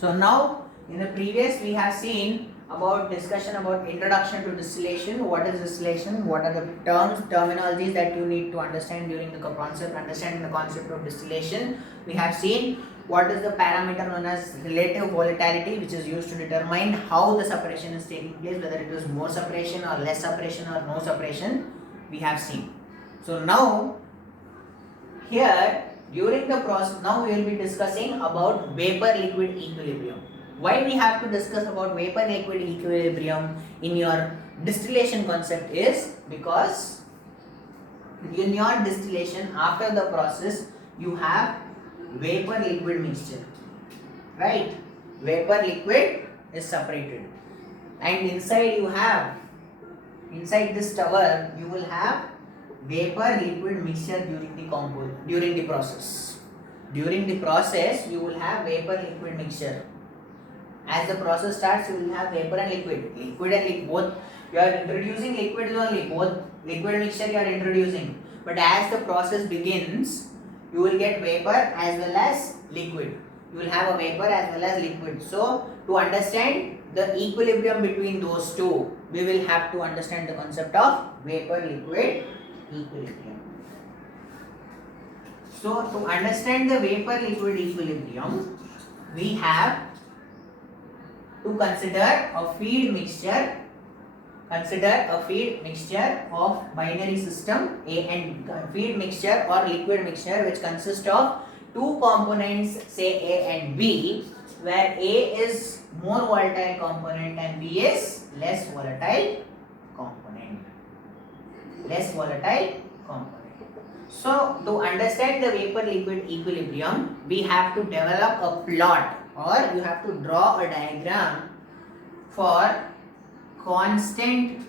So now in the previous we have seen about discussion about introduction to distillation. What is distillation? What are the terminologies that you need to understand during the understanding the concept of distillation. We have seen what is the parameter known as relative volatility, which is used to determine how the separation is taking place, whether it is more separation or less separation or no separation. We have seen. So now here during the process, now we will be discussing about vapor liquid equilibrium. Why we have to discuss about vapor liquid equilibrium in your distillation concept is because in your distillation after the process you have vapor liquid mixture, right? Vapor liquid is separated, and inside you have, inside this tower you will have vapor liquid mixture during the process. During the process you will have vapor liquid mixture. As the process starts you will have vapor and liquid and liquid, both you are introducing liquids only, both liquid mixture you are introducing, but as the process begins you will get vapor as well as liquid. You will have a vapor as well as liquid. So to understand the equilibrium between those two, we will have to understand the concept of vapor liquid equilibrium. So to understand the vapor liquid equilibrium, we have to consider a feed mixture. Consider a feed mixture of binary system A and feed mixture or liquid mixture which consists of two components, say A and B, where A is more volatile component and B is less volatile component. So to understand the vapor liquid equilibrium, we have to develop a plot, or you have to draw a diagram for constant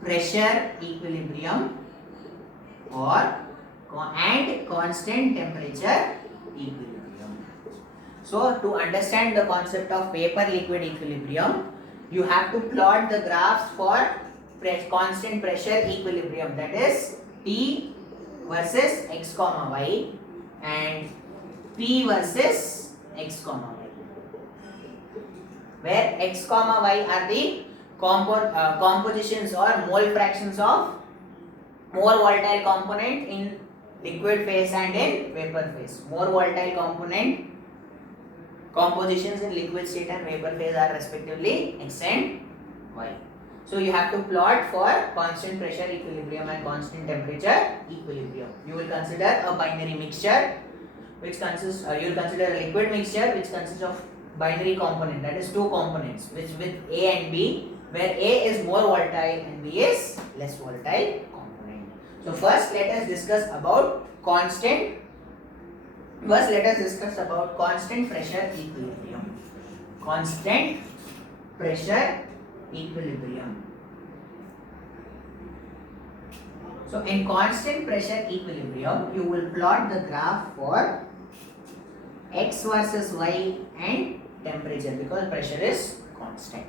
pressure equilibrium and constant temperature equilibrium. So to understand the concept of vapor liquid equilibrium, you have to plot the graphs for constant pressure equilibrium, that is T versus x comma y and P versus x comma y, where x comma y are the compositions or mole fractions of more volatile component in liquid phase and in vapor phase. More volatile component compositions in liquid state and vapor phase are respectively x and y. So you have to plot for constant pressure equilibrium and constant temperature equilibrium. You will consider a binary mixture which consists, you will consider a liquid mixture which consists of binary component, that is two components, which with A and B, where A is more volatile and B is less volatile component. So first let us discuss about constant pressure equilibrium. Constant pressure equilibrium. So in constant pressure equilibrium, you will plot the graph for x versus y and temperature, because pressure is constant.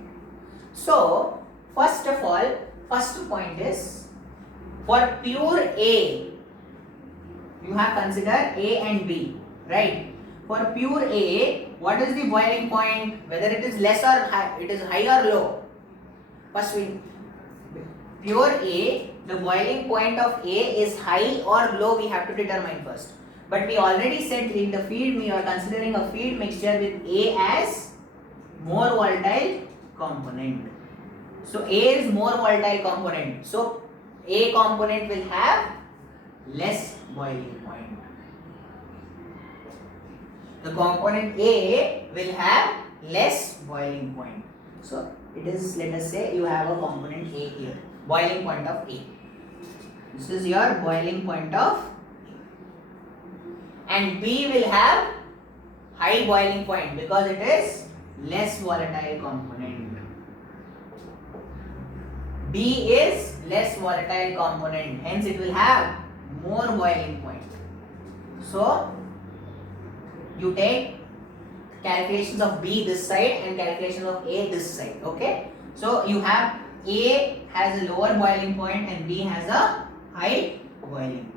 So first of all, first point is for pure A, you have considered A and B, right? For pure A, what is the boiling point? Whether it is less or high, it is high or low. First we, pure A, the boiling point of A is high or low, we have to determine first. But we already said in the feed, we are considering a feed mixture with A as more volatile component. So A is more volatile component. So A component will have less boiling point. The component A will have less boiling point. So it is, let us say you have a component A here, boiling point of A. This is your boiling point of A. And B will have high boiling point because it is less volatile component. B is less volatile component, hence it will have more boiling point. So you take calculations of B this side and calculations of A this side, okay? So you have A has a lower boiling point and B has a high boiling point.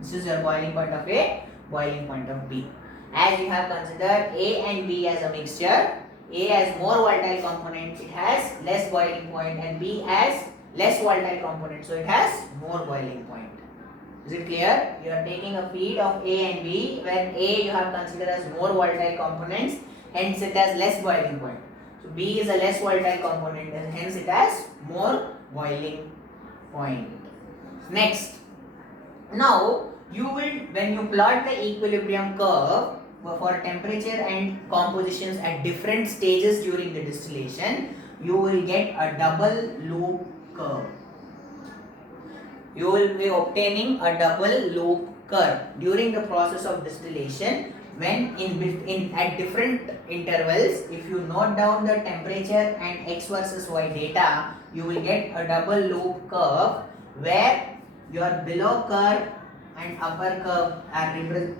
This is your boiling point of A, boiling point of B. as you have considered A and B as a mixture, A has more volatile component, it has less boiling point, and B has less volatile component, so it has more boiling point. Is it clear? You are taking a feed of A and B, when A you have considered as more volatile components, hence it has less boiling point. So B is a less volatile component and hence it has more boiling point. Next, now you will, when you plot the equilibrium curve for temperature and compositions at different stages during the distillation, you will get a double loop curve. You will be obtaining a double loop curve during the process of distillation, when in at different intervals, if you note down the temperature and x versus y data, you will get a double loop curve where your below curve and upper curve are represented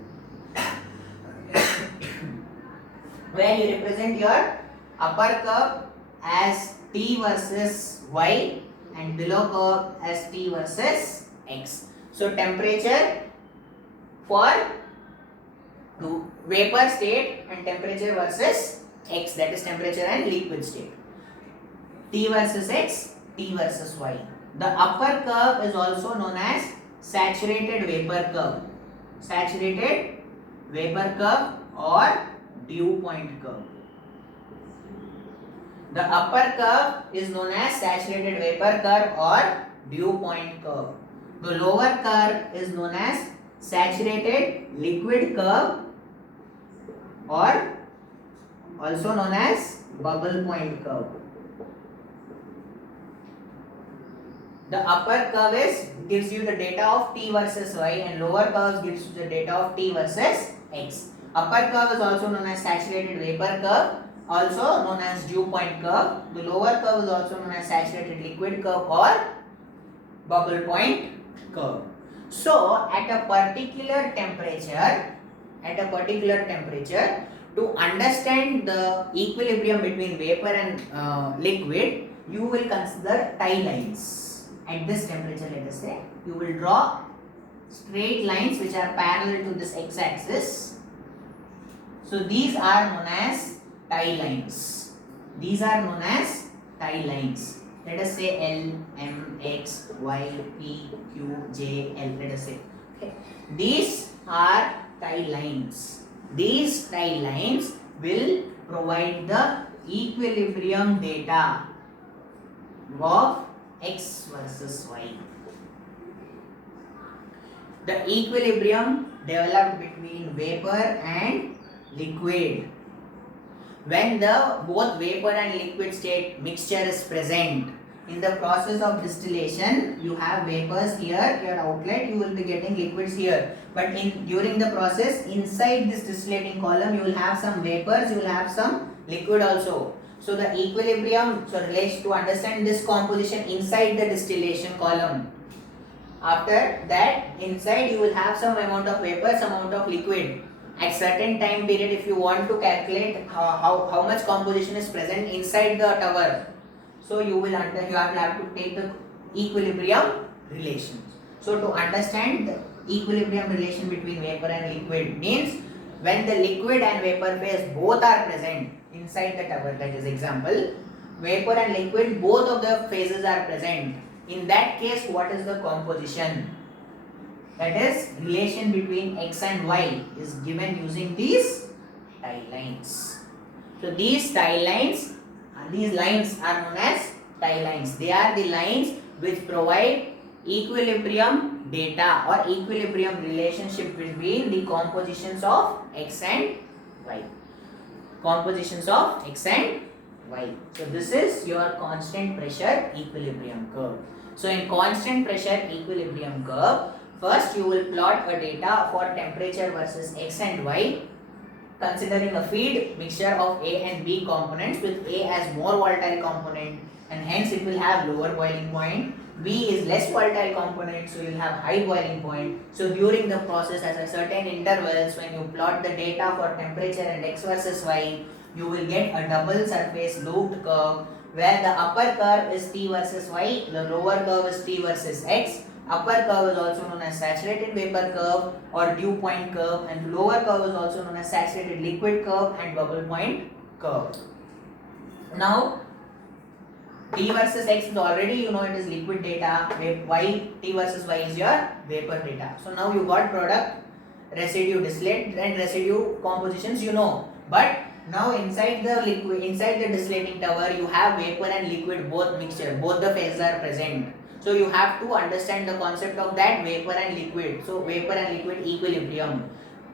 where you represent your upper curve as t versus y and below curve as t versus x. So temperature for vapor state and temperature versus x, that is temperature and liquid state. T versus x, t versus y. The upper curve is also known as saturated vapor curve. Saturated vapor curve or dew point curve. The upper curve is known as saturated vapor curve or dew point curve. The lower curve is known as saturated liquid curve or also known as bubble point curve. The upper curve gives you the data of t versus y and lower curve gives you the data of t versus x. Upper curve is also known as saturated vapor curve, also known as dew point curve. The lower curve is also known as saturated liquid curve or bubble point curve. So at a particular temperature, to understand the equilibrium between vapor and liquid, you will consider tie lines. At this temperature, let us say, you will draw straight lines which are parallel to this x-axis. So these are known as tie lines. These are known as tie lines. Let us say L, M, X, Y, P, Q, J, L. Let us say. Okay. These are tie lines. These tie lines will provide the equilibrium data of x versus y. The equilibrium developed between vapor and liquid. When the both vapor and liquid state mixture is present, in the process of distillation, you have vapors here, your outlet, you will be getting liquids here. But during the process, inside this distillating column, you will have some vapors, you will have some liquid also. So the equilibrium, so relates to understand this composition inside the distillation column. After that, inside you will have some amount of vapor, some amount of liquid. At certain time period, if you want to calculate how much composition is present inside the tower, so you have to take the equilibrium relation. So to understand the equilibrium relation between vapor and liquid means when the liquid and vapor phase both are present inside the tower, that is example, vapor and liquid, both of the phases are present. In that case, what is the composition? That is, relation between x and y is given using these tie lines. So these tie lines, these lines are known as tie lines. They are the lines which provide equilibrium data or equilibrium relationship between the compositions of x and y. Compositions of x and y. So this is your constant pressure equilibrium curve. So in constant pressure equilibrium curve, first you will plot a data for temperature versus x and y, considering a feed mixture of A and B components, with A as more volatile component and hence it will have lower boiling point. B is less volatile component, so you will have high boiling point. So during the process, at a certain intervals, when you plot the data for temperature and x versus y, you will get a double surface looped curve where the upper curve is t versus y, the lower curve is t versus x. Upper curve is also known as saturated vapor curve or dew point curve, and lower curve is also known as saturated liquid curve and bubble point curve. Now T versus X is already, you know, it is liquid data. Y, T versus Y is your vapor data. So now you got product, residue, distillate and residue compositions, you know. But now inside the liquid, inside the distillating tower, you have vapor and liquid both mixture. Both the phases are present. So you have to understand the concept of that vapor and liquid. So vapor and liquid equilibrium.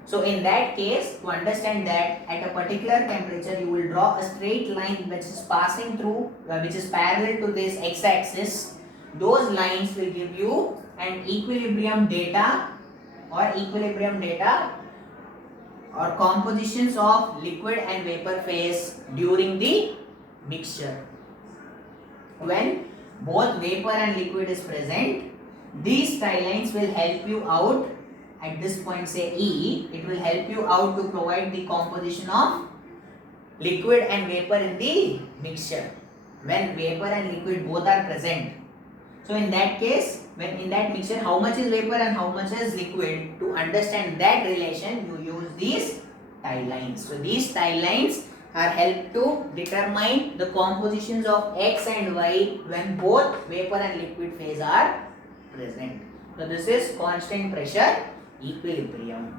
So in that case, to understand that at a particular temperature, you will draw a straight line which is passing through, which is parallel to this x-axis. Those lines will give you an equilibrium data or compositions of liquid and vapor phase during the mixture. When both vapor and liquid is present, these tie lines will help you out. At this point, say E, it will help you out to provide the composition of liquid and vapor in the mixture when vapor and liquid both are present. So in that case, when in that mixture, how much is vapor and how much is liquid, to understand that relation, you use these tie lines. So these tie lines are help to determine the compositions of X and Y when both vapor and liquid phase are present. So this is constant pressure equilibrium.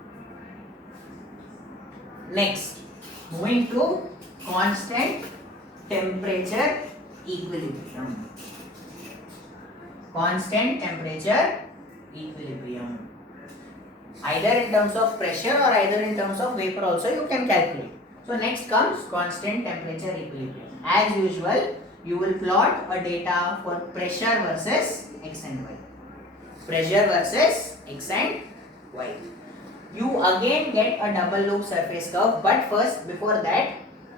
Next, moving to constant temperature equilibrium. Constant temperature equilibrium. Either in terms of pressure or either in terms of vapor also you can calculate. So next comes constant temperature equilibrium. As usual, you will plot a data for pressure versus X and Y. Pressure versus X and Y. You again get a double loop surface curve, but first, before that,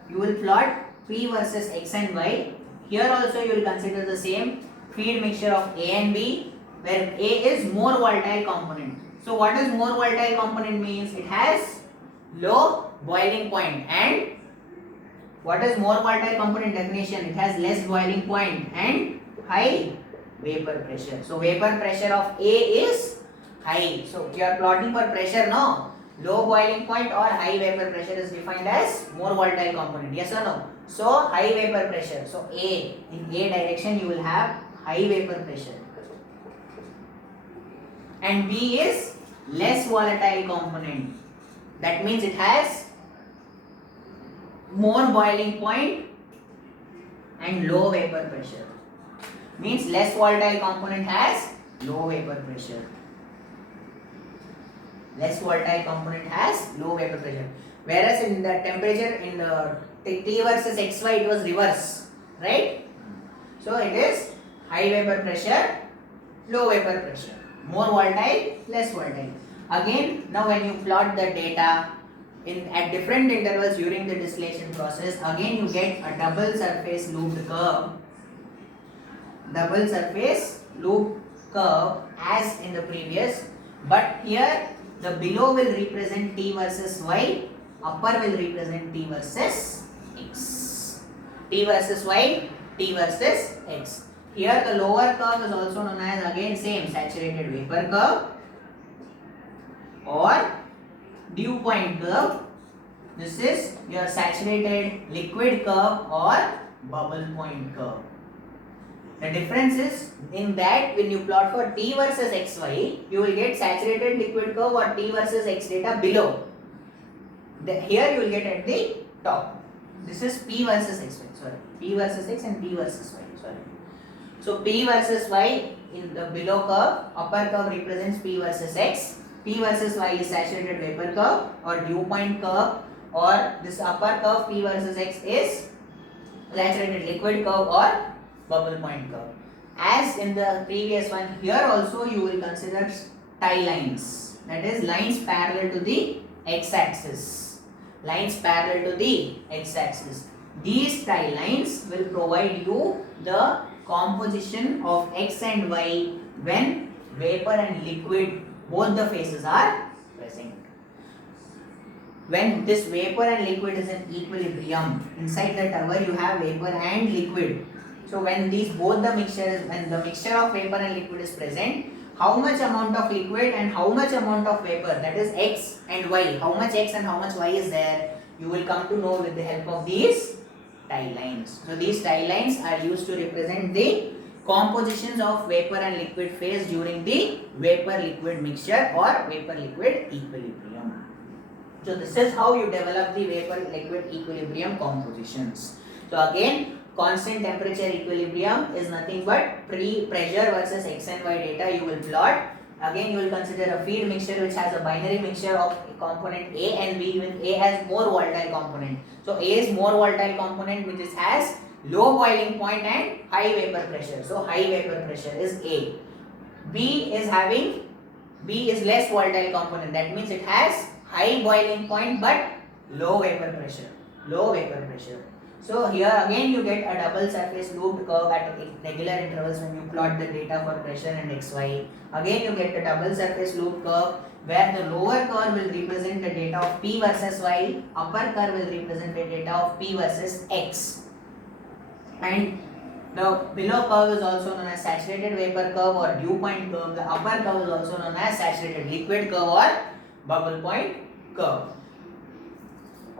you will plot P versus X and Y. Here also you will consider the same feed mixture of A and B, where A is more volatile component. So what does more volatile component means? It has low boiling point. And what is more volatile component definition? It has less boiling point and high vapor pressure. So vapor pressure of A is high. So you are plotting for pressure, no? Low boiling point or high vapor pressure is defined as more volatile component. Yes or no? So high vapor pressure. So A, in A direction you will have high vapor pressure. And B is less volatile component. That means it has more boiling point and low vapor pressure. Means less volatile component has low vapor pressure. Less volatile component has low vapor pressure. Whereas in the temperature in the T versus XY it was reverse, right? So it is high vapor pressure, low vapor pressure. More volatile, less volatile. Again, now when you plot the data at different intervals during the distillation process, again you get a double surface looped curve. Double surface loop curve as in the previous, but here the below will represent T versus Y, upper will represent T versus X. T versus Y, T versus X. Here the lower curve is also known as again same saturated vapor curve or dew point curve. This is your saturated liquid curve or bubble point curve. The difference is in that when you plot for T versus XY, you will get saturated liquid curve or T versus X data below. Here you will get at the top. This is P versus XY, sorry. P versus X and P versus Y, sorry. So P versus Y in the below curve, upper curve represents P versus X. P versus Y is saturated vapor curve or dew point curve, or this upper curve P versus X is saturated liquid curve or bubble point curve. As in the previous one, here also you will consider tie lines, that is lines parallel to the x-axis. Lines parallel to the x-axis. These tie lines will provide you the composition of X and Y when vapor and liquid both the phases are present. When this vapor and liquid is in equilibrium, inside the tower you have vapor and liquid. So when these both the mixture is, when the mixture of vapor and liquid is present, how much amount of liquid and how much amount of vapor, that is x and y, how much x and how much y is there, you will come to know with the help of these tie lines. So these tie lines are used to represent the compositions of vapor and liquid phase during the vapor liquid mixture or vapor liquid equilibrium. So this is how you develop the vapor liquid equilibrium compositions. So again, constant temperature equilibrium is nothing but pressure versus x and y data you will plot. Again, you will consider a feed mixture which has a binary mixture of component A and B, with A has more volatile component. So A is more volatile component which has low boiling point and high vapor pressure. So high vapor pressure is A. B is less volatile component, that means it has high boiling point but low vapor pressure. Low vapor pressure. So here again you get a double surface looped curve at regular intervals when you plot the data for pressure and xy. Again you get a double surface looped curve where the lower curve will represent the data of P versus y, upper curve will represent the data of P versus x. And the below curve is also known as saturated vapor curve or dew point curve. The upper curve is also known as saturated liquid curve or bubble point curve.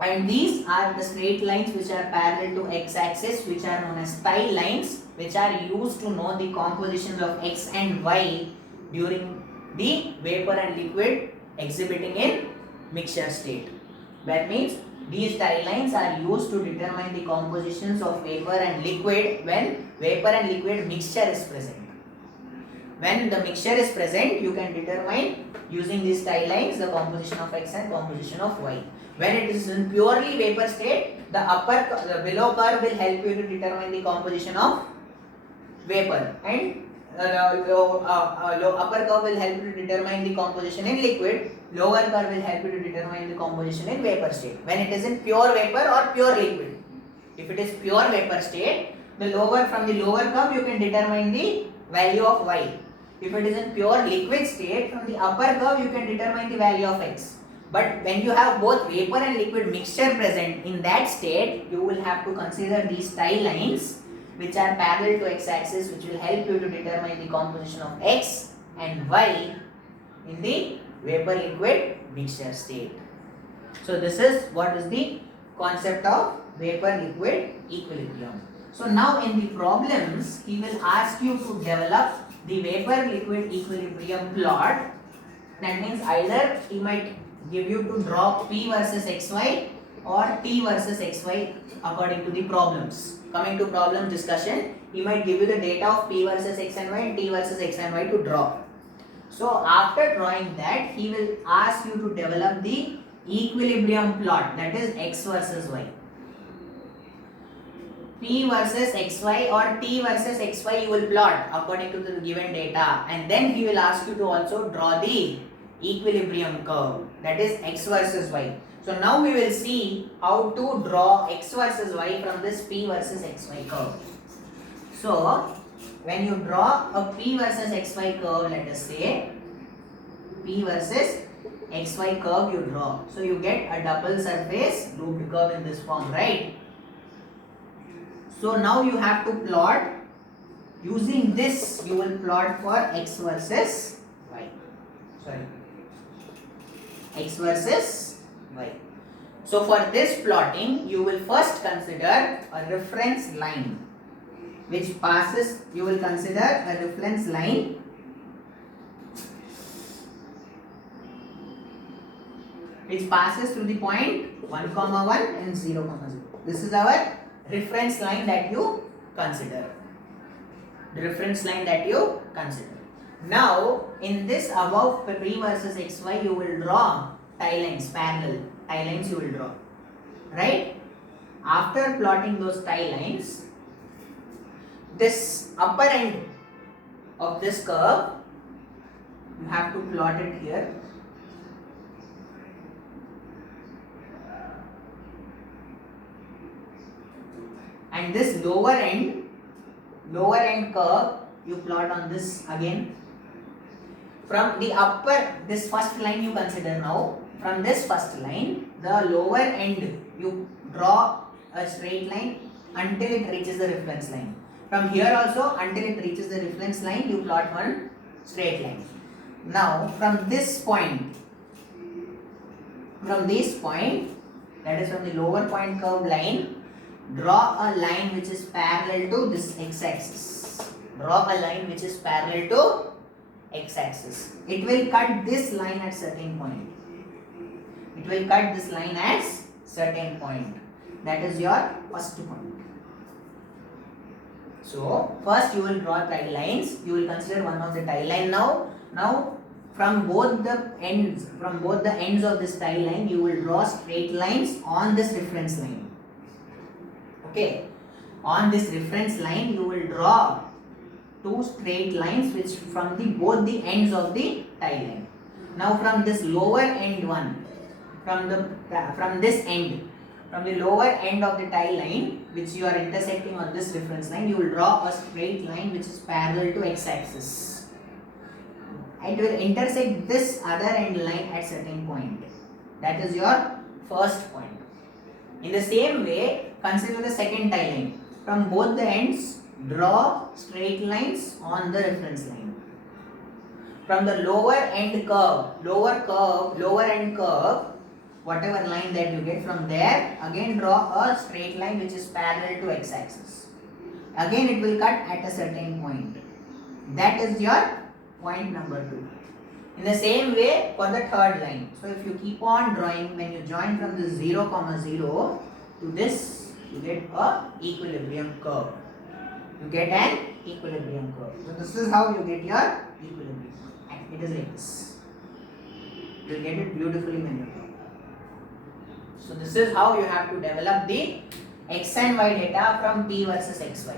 And these are the straight lines which are parallel to x-axis, which are known as tie lines, which are used to know the compositions of x and y during the vapor and liquid exhibiting in mixture state. That means these tie lines are used to determine the compositions of vapor and liquid when vapor and liquid mixture is present. When the mixture is present, you can determine using these tie lines the composition of x and composition of y. When it is in purely vapor state, the below curve will help you to determine the composition of vapor, and upper curve will help you to determine the composition in liquid. Lower curve will help you to determine the composition in vapor state. When it is in pure vapor or pure liquid. If it is pure vapor state, from the lower curve you can determine the value of y. If it is in pure liquid state, from the upper curve you can determine the value of x. But when you have both vapor and liquid mixture present, in that state you will have to consider these tie lines which are parallel to x-axis, which will help you to determine the composition of x and y in the vapor liquid mixture state. So this is what is the concept of vapor liquid equilibrium. So now in the problems he will ask you to develop the vapor liquid equilibrium plot. That means either he might give you to draw P versus xy or T versus xy according to the problems. Coming to problem discussion, he might give you the data of P versus x and y and T versus x and y to draw. So after drawing that, he will ask you to develop the equilibrium plot, that is x versus y. P versus xy or T versus xy you will plot according to the given data, and then he will ask you to also draw the equilibrium curve, that is x versus y. So now we will see how to draw x versus y from this P versus xy curve. So when you draw a P versus xy curve, let us say P versus xy curve you draw. So you get a double surface looped curve in this form, right? So now you have to plot, using this you will plot for x versus y. X versus y. So for this plotting, you will first consider a reference line which passes, you will consider a reference line which passes through the point 1, 1 and 0, 0. This is our reference line that you consider. The reference line that you consider. Now, in this above P versus xy, you will draw tie lines, parallel tie lines you will draw, right? After plotting those tie lines, this upper end of this curve, you have to plot it here. And this lower end curve, you plot on this again. From the upper, this first line you consider now. From this first line, the lower end, you draw a straight line until it reaches the reference line. From here also, until it reaches the reference line, you plot one straight line. Now from this point, that is from the lower point curve line, draw a line which is parallel to this x-axis. Draw a line which is parallel to x-axis. It will cut this line at certain point. That is your first point. So first you will draw tile lines. You will consider one of the tile line now. Now from both the ends of this tile line, you will draw straight lines on this reference line. Okay. On this reference line, you will draw two straight lines which from both the ends of the tile line. Now from this lower end one, from the lower end of the tile line which you are intersecting on this reference line, you will draw a straight line which is parallel to x-axis. It will intersect this other end line at certain point. That is your first point. In the same way, consider the second tile line. From both the ends, draw straight lines on the reference line. From the lower end curve, whatever line that you get from there, again draw a straight line which is parallel to x-axis. Again it will cut at a certain point. That is your point number 2. In the same way for the third line. So if you keep on drawing, when you join from this 0, 0 to this, you get a equilibrium curve. So this is how you get your equilibrium. It is like this. You will get it beautifully when you draw. So this is how you have to develop the x and y data from P versus xy.